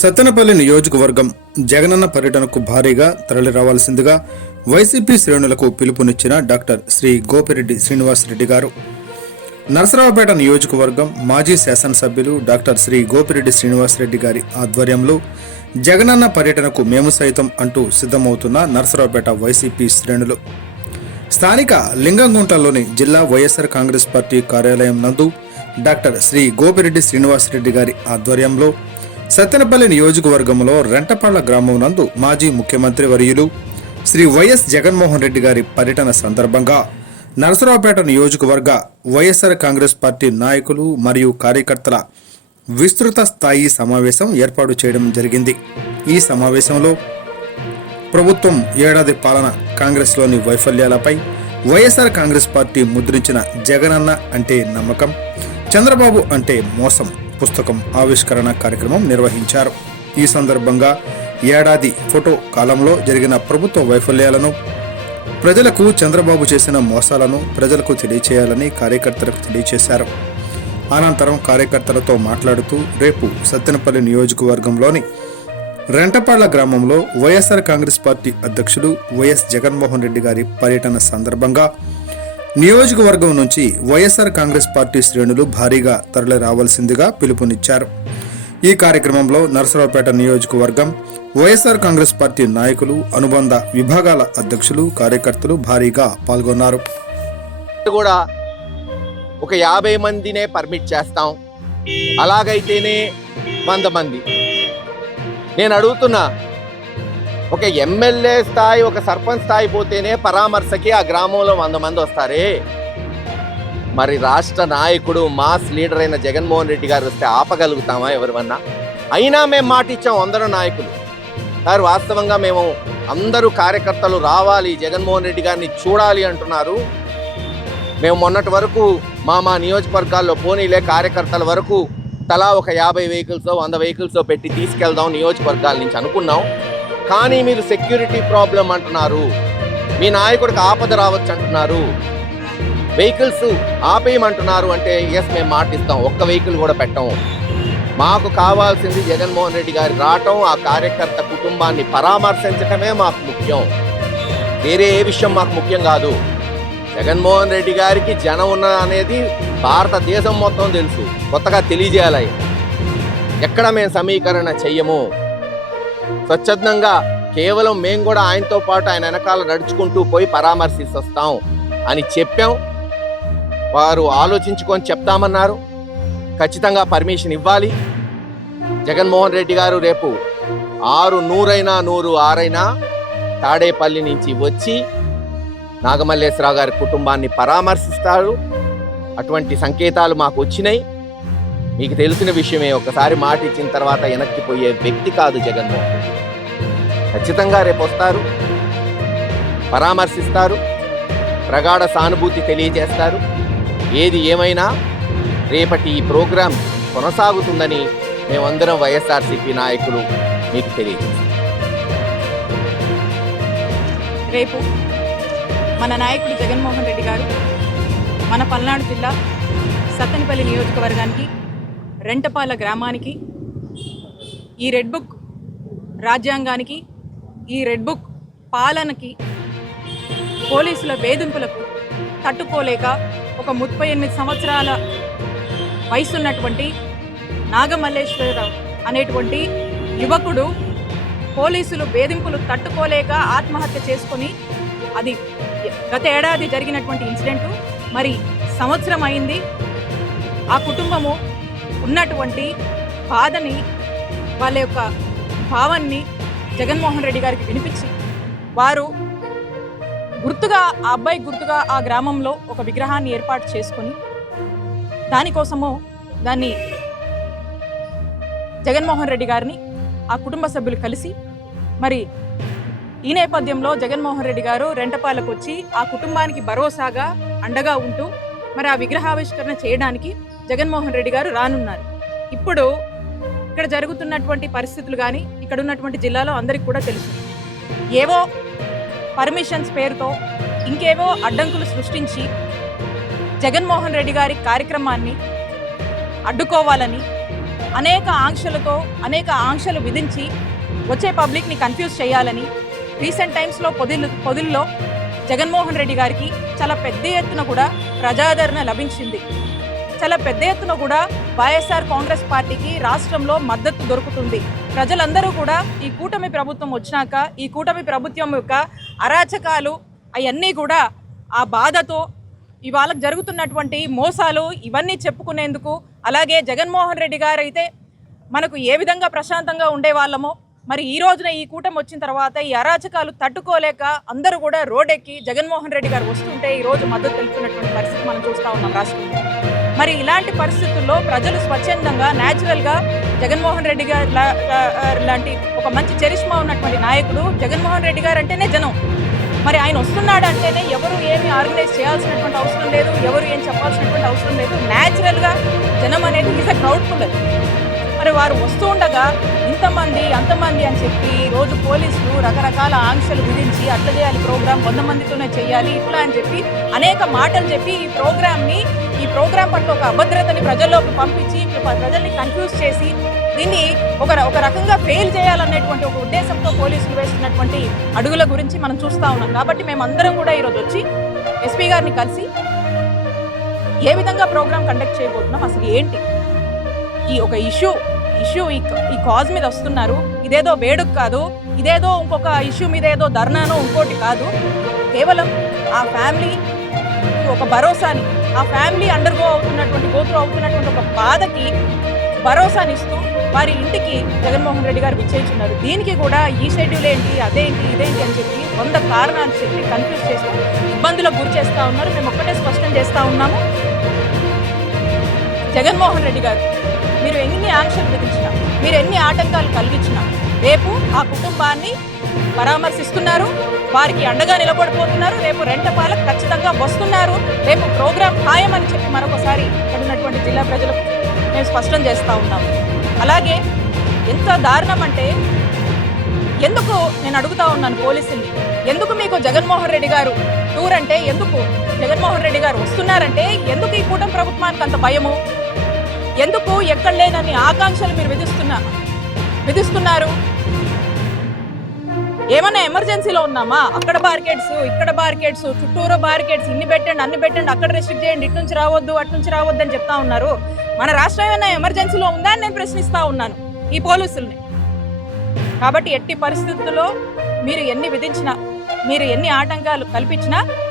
సత్తెనపల్లి నియోజకవర్గం జగనన్న పర్యటనకు భారీగా తరలిరావాల్సిందిగా వైసీపీ శ్రేణులకు పిలుపునిచ్చిన డాక్టర్ శ్రీ గోపిరెడ్డి శ్రీనివాసరెడ్డి గారు. నరసరావుపేట నియోజకవర్గం మాజీ శాసనసభ్యులు డాక్టర్ శ్రీ గోపిరెడ్డి శ్రీనివాసరెడ్డి గారి ఆధ్వర్యంలో జగనన్న పర్యటనకు మేము సైతం అంటూ సిద్ధమవుతున్న నరసరావుపేట వైసీపీ శ్రేణులు స్థానిక లింగంగుంటలోని జిల్లా వైఎస్ఆర్ కాంగ్రెస్ పార్టీ కార్యాలయం నందు డాక్టర్ శ్రీ గోపిరెడ్డి శ్రీనివాసరెడ్డి గారి ఆధ్వర్యంలో సత్తెనపల్లి నియోజకవర్గంలో రెంటపాళ్ల గ్రామం నందు మాజీ ముఖ్యమంత్రి వర్యులు శ్రీ వైఎస్ జగన్మోహన్ రెడ్డి గారి పర్యటన సందర్భంగా నరసరావుపేట నియోజకవర్గ వైఎస్ఆర్ కాంగ్రెస్ పార్టీ నాయకులు మరియు కార్యకర్తల విస్తృత స్థాయి సమావేశం ఏర్పాటు చేయడం జరిగింది. ఈ సమావేశంలో ప్రభుత్వం ఏడాది పాలన కాంగ్రెస్లోని వైఫల్యాలపై వైఎస్ఆర్ కాంగ్రెస్ పార్టీ ముద్రించిన జగనన్న అంటే నమ్మకం, చంద్రబాబు అంటే మోసం పుస్తకం ఆవిష్కరణ కార్యక్రమం నిర్వహించారు. ఈ సందర్భంగా ఏడాది ఫోటో కాలంలో జరిగిన ప్రభుత్వ వైఫల్యాలను, ప్రజలకు చంద్రబాబు చేసిన మోసాలను ప్రజలకు తెలియచేయాలని కార్యకర్తలకు తెలియచేశారు. అనంతరం కార్యకర్తలతో మాట్లాడుతూ రేపు సత్తెనపల్లి నియోజకవర్గంలోని రెంటపాళ్ల గ్రామంలో వైఎస్ఆర్ కాంగ్రెస్ పార్టీ అధ్యక్షులు వైఎస్ జగన్మోహన్ రెడ్డి గారి పర్యటన సందర్భంగా నియోజకవర్గం నుంచి వైఎస్ఆర్ కాంగ్రెస్ పార్టీ శ్రేణులు భారీగా తరలి రావాల్సిందిగా పిలుపునిచ్చారు. ఈ కార్యక్రమంలో నరసరావుపేట నియోజకవర్గం వైఎస్ఆర్ కాంగ్రెస్ పార్టీ నాయకులు, అనుబంధ విభాగాల అధ్యక్షులు, కార్యకర్తలు భారీగా పాల్గొన్నారు. కూడా ఒక 50 మందినే పర్మిట్ చేస్తాం, అలాగైతేనే 100 మంది. నేను అడుగుతున్నా, ఒక ఎమ్మెల్యే స్థాయి, ఒక సర్పంచ్ స్థాయి పోతేనే పరామర్శకి ఆ గ్రామంలో 100 మంది వస్తారే, మరి రాష్ట్ర నాయకుడు మాస్ లీడర్ అయిన జగన్మోహన్ రెడ్డి గారు వస్తే ఆపగలుగుతామా ఎవరివన్నా? అయినా మేము మాట ఇచ్చాం అందరూ నాయకులు. సార్ వాస్తవంగా మేము అందరూ కార్యకర్తలు రావాలి, జగన్మోహన్ రెడ్డి గారిని చూడాలి అంటున్నారు. మేము మొన్నటి వరకు మా నియోజకవర్గాల్లో పోనీలే కార్యకర్తల వరకు తలా ఒక 50 వెహికల్స్ 100 వెహికల్స్ పెట్టి తీసుకెళ్దాం నియోజకవర్గాల నుంచి అనుకున్నాం. కానీ మీరు సెక్యూరిటీ ప్రాబ్లం అంటున్నారు, మీ నాయకుడికి ఆపద రావచ్చు అంటున్నారు, వెహికల్స్ ఆపేయమంటున్నారు. అంటే ఎస్ మేము మాటిస్తాం, ఒక్క వెహికల్ కూడా పెట్టాము. మాకు కావాల్సింది జగన్మోహన్ రెడ్డి గారి రావటం, ఆ కార్యకర్త కుటుంబాన్ని పరామర్శించటమే మాకు ముఖ్యం. వేరే ఏ విషయం మాకు ముఖ్యం కాదు. జగన్మోహన్ రెడ్డి గారికి జనం ఉన్న అనేది భారతదేశం మొత్తం తెలుసు, కొత్తగా తెలియజేయాలి. ఎక్కడ మేము సమీకరణ చెయ్యము, స్వచ్ఛందంగా కేవలం మేము కూడా ఆయనతో పాటు ఆయన వెనకాల నడుచుకుంటూ పోయి పరామర్శిస్తూ వస్తాం అని చెప్పాం. వారు ఆలోచించుకొని చెప్తామన్నారు. ఖచ్చితంగా పర్మిషన్ ఇవ్వాలి. జగన్మోహన్ రెడ్డి గారు రేపు 100 తాడేపల్లి నుంచి వచ్చి నాగమల్లేశ్వరరావు గారి కుటుంబాన్ని పరామర్శిస్తారు. అటువంటి సంకేతాలు మాకు వచ్చినాయి. మీకు తెలిసిన విషయమే, ఒకసారి మాట ఇచ్చిన తర్వాత వెనక్కిపోయే వ్యక్తి కాదు జగన్మోహన్ రెడ్డి. ఖచ్చితంగా రేపు వస్తారు, పరామర్శిస్తారు, ప్రగాఢ సానుభూతి తెలియజేస్తారు. ఏది ఏమైనా రేపటి ఈ ప్రోగ్రాం కొనసాగుతుందని మేమందరం వైఎస్ఆర్సీపీ నాయకులు మీకు తెలియజేస్తాం. రేపు మన నాయకుడు జగన్మోహన్ రెడ్డి గారు మన పల్నాడు జిల్లా సత్తెనపల్లి నియోజకవర్గానికి రెంటపాల గ్రామానికి ఈ రెడ్ బుక్ రాజ్యాంగానికి, ఈ రెడ్ బుక్ పాలనకి, పోలీసుల వేధింపులకు తట్టుకోలేక ఒక 38 సంవత్సరాల వయసున్నటువంటి నాగమల్లేశ్వరరావు అనేటువంటి యువకుడు పోలీసులు వేధింపులు తట్టుకోలేక ఆత్మహత్య చేసుకొని, అది గత ఏడాది జరిగినటువంటి ఇన్సిడెంటు. మరి సంవత్సరం అయింది. ఆ కుటుంబము ఉన్నటువంటి బాధని, వాళ్ళ యొక్క భావాన్ని జగన్మోహన్ రెడ్డి గారికి వినిపించి, వారు గుర్తుగా ఆ అబ్బాయి గుర్తుగా ఆ గ్రామంలో ఒక విగ్రహాన్ని ఏర్పాటు చేసుకొని, దానికోసము దాన్ని జగన్మోహన్ రెడ్డి గారిని ఆ కుటుంబ సభ్యులు కలిసి, మరి ఈ నేపథ్యంలో జగన్మోహన్ రెడ్డి గారు రెంటపాలకు వచ్చి ఆ కుటుంబానికి భరోసాగా అండగా ఉంటూ మరి ఆ విగ్రహావిష్కరణ చేయడానికి జగన్మోహన్ రెడ్డి గారు రానున్నారు. ఇప్పుడు ఇక్కడ జరుగుతున్నటువంటి పరిస్థితులు కానీ ఇక్కడ ఉన్నటువంటి జిల్లాలో అందరికీ కూడా తెలుసు. ఏవో పర్మిషన్స్ పేరుతో ఇంకేవో అడ్డంకులు సృష్టించి జగన్మోహన్ రెడ్డి గారి కార్యక్రమాన్ని అడ్డుకోవాలని అనేక ఆంక్షలు విధించి వచ్చే పబ్లిక్ని కన్ఫ్యూజ్ చేయాలని రీసెంట్ టైమ్స్లో పొదిల్లో జగన్మోహన్ రెడ్డి గారికి చాలా పెద్ద ఎత్తున కూడా ప్రజాదరణ లభించింది. చాలా పెద్ద ఎత్తున కూడా వైఎస్ఆర్ కాంగ్రెస్ పార్టీకి రాష్ట్రంలో మద్దతు దొరుకుతుంది. ప్రజలందరూ కూడా ఈ కూటమి ప్రభుత్వం వచ్చినాక ఈ కూటమి ప్రభుత్వం యొక్క అరాచకాలు అవన్నీ కూడా ఆ బాధతో ఇవాళ జరుగుతున్నటువంటి మోసాలు ఇవన్నీ చెప్పుకునేందుకు, అలాగే జగన్మోహన్ రెడ్డి గారు అయితే మనకు ఏ విధంగా ప్రశాంతంగా ఉండేవాళ్ళమో మరి ఈ రోజున ఈ కూటమి వచ్చిన తర్వాత ఈ అరాచకాలు తట్టుకోలేక అందరూ కూడా రోడ్డెక్కి జగన్మోహన్ రెడ్డి గారు వస్తుంటే ఈ రోజు మద్దతు తెలుపుతున్నటువంటి పరిస్థితి మనం చూస్తూ ఉన్నాం రాష్ట్రంలో. మరి ఇలాంటి పరిస్థితుల్లో ప్రజలు స్వచ్ఛందంగా న్యాచురల్గా జగన్మోహన్ రెడ్డి గారు లాంటి ఒక మంచి చరిష్మా ఉన్నటువంటి నాయకుడు జగన్మోహన్ రెడ్డి గారు అంటేనే జనం. మరి ఆయన వస్తున్నాడు అంటేనే ఎవరు ఏమి ఆర్గనైజ్ చేయాల్సినటువంటి అవసరం లేదు, ఎవరు ఏం చెప్పాల్సినటువంటి అవసరం లేదు. న్యాచురల్గా జనం అనేది ఈజ్ అ క్రౌడ్ పుల్లర్. మరి వారు వస్తూ ఉండగా ఇంతమంది అంతమంది అని చెప్పి రోజు పోలీసులు రకరకాల ఆంక్షలు విధించి అట్లా చేయాలి, ప్రోగ్రాం 100 మందితోనే చేయాలి ఇట్లా అని చెప్పి అనేక మాటలు చెప్పి ఈ ప్రోగ్రాం పట్ల ఒక అభద్రతని ప్రజల్లోకి పంపించి ప్రజల్ని కన్ఫ్యూజ్ చేసి దీన్ని ఒక రకంగా ఫెయిల్ చేయాలనేటువంటి ఒక ఉద్దేశంతో పోలీసులు వేస్తున్నటువంటి అడుగుల గురించి మనం చూస్తూ ఉన్నాం. కాబట్టి మేమందరం కూడా ఈరోజు వచ్చి ఎస్పీ గారిని కలిసి ఏ విధంగా ప్రోగ్రాం కండక్ట్ చేయబోతున్నాం, అసలు ఏంటి ఈ ఒక ఇష్యూ ఈ కాజ్ మీద వస్తున్నారు, ఇదేదో వేడుక కాదు, ఇదేదో ఇంకొక ఇష్యూ మీద ఏదో ధర్నానో ఇంకోటి కాదు, కేవలం ఆ ఫ్యామిలీ ఒక భరోసాని, ఆ ఫ్యామిలీ గోత్రు అవుతున్నటువంటి ఒక బాధకి భరోసానిస్తూ వారి ఇంటికి జగన్మోహన్ రెడ్డి గారు విచ్చేస్తున్నారు. దీనికి కూడా ఈ షెడ్యూల్ ఏంటి, అదేంటి, ఇదేంటి అని చెప్పి 100 కారణాలు చెప్పి కన్ఫ్యూజ్ చేస్తూ ఇబ్బందులకు గురి చేస్తూ ఉన్నారు. మేము ఒక్కటే స్పష్టం చేస్తూ ఉన్నాము, జగన్మోహన్ రెడ్డి గారు మీరు ఎన్ని ఆంక్షలు విధించినా, మీరు ఎన్ని ఆటంకాలు కలిగించినా రేపు ఆ కుటుంబాన్ని పరామర్శిస్తున్నారు, వారికి అండగా నిలబడిపోతున్నారు, రేపు రెంటపాలకు ఖచ్చితంగా వస్తున్నారు, రేపు ప్రోగ్రాం ఖాయమని చెప్పి మరొకసారి ఇక్కడ ఉన్నటువంటి జిల్లా ప్రజలకు మేము స్పష్టం చేస్తూ ఉన్నాము. అలాగే ఎంత దారుణం అంటే, ఎందుకు నేను అడుగుతా ఉన్నాను పోలీసుల్ని, ఎందుకు మీకు జగన్మోహన్ రెడ్డి గారు టూర్ అంటే ఎందుకు, జగన్మోహన్ రెడ్డి గారు వస్తున్నారంటే ఎందుకు ఈ కూటమి ప్రభుత్వానికి అంత భయము, ఎందుకు ఎక్కడ లేనన్ని ఆకాంక్షలు మీరు విధిస్తున్నారు? ఏమన్నా ఎమర్జెన్సీలో ఉన్నామా? అక్కడ బార్కెట్స్, ఇక్కడ బార్కెట్స్, చుట్టూరు బార్కెట్స్, ఇన్ని పెట్టండి అన్ని పెట్టండి, అక్కడ రెస్ట్రిక్ట్ చేయండి, ఇటు నుంచి రావద్దు అటు నుంచి రావద్దు అని చెప్తా ఉన్నారు. మన రాష్ట్రం ఏమైనా ఎమర్జెన్సీలో ఉందా అని నేను ప్రశ్నిస్తా ఉన్నాను ఈ పోలీసుల్ని. కాబట్టి ఎట్టి పరిస్థితుల్లో మీరు ఎన్ని విధించినా, మీరు ఎన్ని ఆటంకాలు కల్పించినా